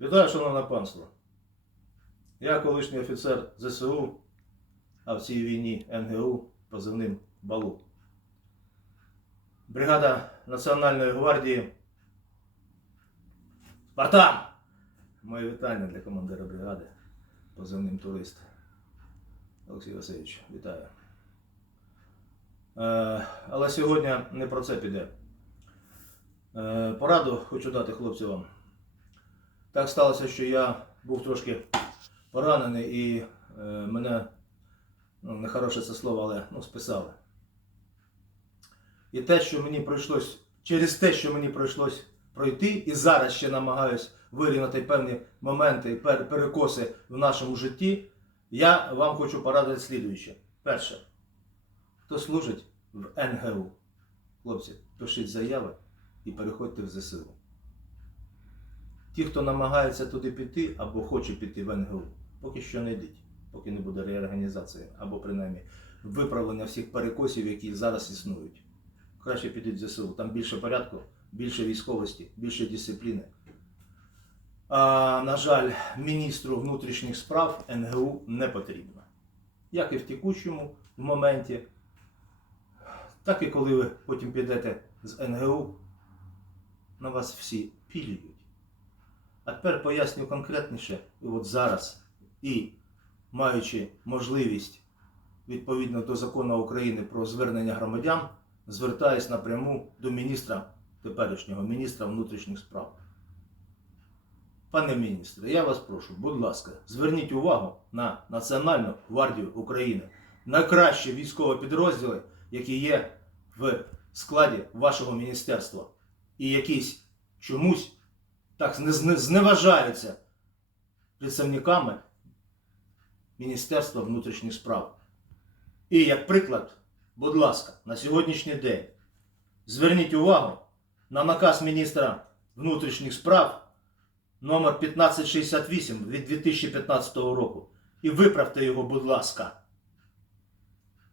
Вітаю, шановне панство. Я колишній офіцер ЗСУ, а в цій війні НГУ позивним Балу. Бригада Національної гвардії. Спартан! Моє вітання для командира бригади позивним турист. Олексій Васильович, вітаю. Е, але сьогодні не про це піде. Е, пораду хочу дати хлопцям вам. Так сталося, що я був трошки поранений і е, мене, ну, нехороше це слово, але ну, списали. І те, що мені прийшлось, через те, що мені прийшлось пройти, і зараз ще намагаюсь вирівняти певні моменти і пер- перекоси в нашому житті, я вам хочу порадити слідуюче. Перше, хто служить в НГУ, хлопці, пишіть заяви і переходьте в ЗСУ. Ті, хто намагається туди піти або хоче піти в НГУ, поки що не йдіть, поки не буде реорганізації, або принаймні виправлення всіх перекосів, які зараз існують. Краще підіть в ЗСУ. Там більше порядку, більше військовості, більше дисципліни. А, на жаль, міністру внутрішніх справ НГУ не потрібно. Як і в текущому моменті, так і коли ви потім підете з НГУ, на вас всі пілюють. А тепер поясню конкретніше, і от зараз, і маючи можливість відповідно до закону України про звернення громадян, звертаюсь напряму до міністра теперішнього міністра внутрішніх справ. Пане міністре, я вас прошу, будь ласка, зверніть увагу на Національну гвардію України, найкращі військові підрозділи, які є в складі вашого міністерства, і якісь чомусь так не зневажаються представниками Міністерства внутрішніх справ. І як приклад, будь ласка, на сьогоднішній день зверніть увагу на наказ міністра внутрішніх справ номер 1568 від 2015 року і виправте його, будь ласка.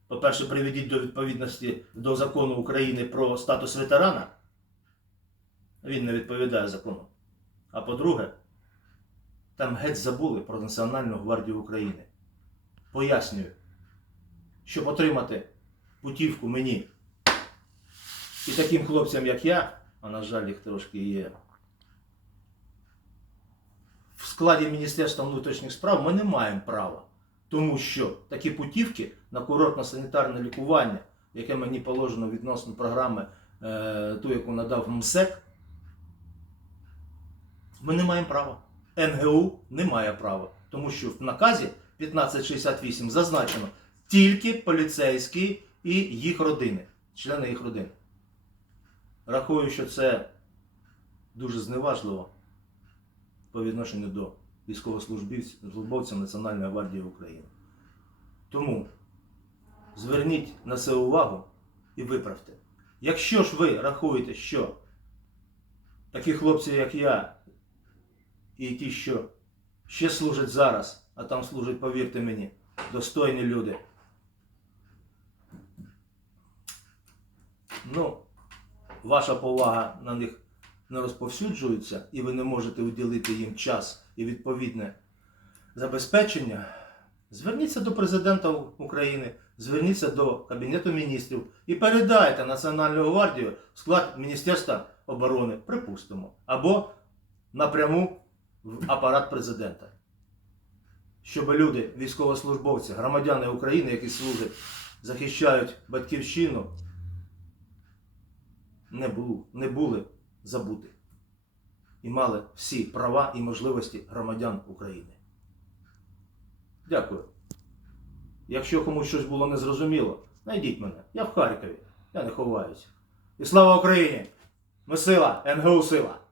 По-перше, приведіть до відповідності до закону України про статус ветерана. Він не відповідає закону. А по-друге, там геть забули про Національну гвардію України. Пояснюю, щоб отримати путівку мені і таким хлопцям, як я, а на жаль, їх трошки є. В складі Міністерства внутрішніх справ ми не маємо права, тому що такі путівки на курортно-санітарне лікування, яке мені положено відносно програми, е, ту, яку надав МСЕК, ми не маємо права. НГУ не має права, тому що в наказі 1568 зазначено тільки поліцейські і їх родини, члени їх родин. Рахую, що це дуже зневажливо по відношенню до військовослужбовців службовців Національної гвардії України. Тому зверніть на це увагу і виправте. Якщо ж ви рахуєте, що такі хлопці, як я, і ті, що ще служать зараз, а там служать, повірте мені, достойні люди. Ну, ваша повага на них не розповсюджується, і ви не можете уділити їм час і відповідне забезпечення. Зверніться до президента України, зверніться до Кабінету міністрів і передайте Національну гвардію в склад Міністерства оборони, припустимо, або напряму в апарат президента. Щоб люди, військовослужбовці, громадяни України, які служать, захищають батьківщину, не, було, не були забуті і мали всі права і можливості громадян України. Дякую. Якщо комусь щось було незрозуміло, знайдіть мене. Я в Харкові, я не ховаюся. І слава Україні! Ми сила, НГУ сила!